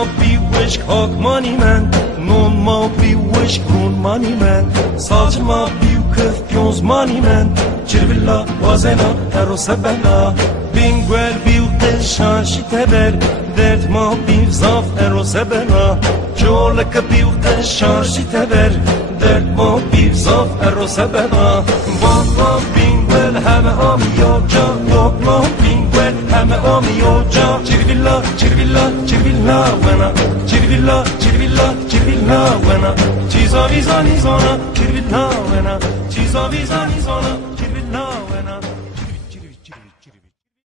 ما بی وشک آکمانی من نون ما بی وشک رونمانی من سالج ما بیو کف پیونزمانی من چربلا وازنا هرو سبلا بینگوال بیو قشاشی تبر درد ما بیو زاف هرو سبلا جولک بیو قشاشی تبر درد ما بیو زاف هرو سبلا بابا بینگوال همه آمیا جا بابا بینگوال همه آمیا جا چربلا چربلا چربلا ونا چربلا چربلا چربلا ونا چیزا ویزا نیزانا چربلا ونا چیزا ویزا نیزانا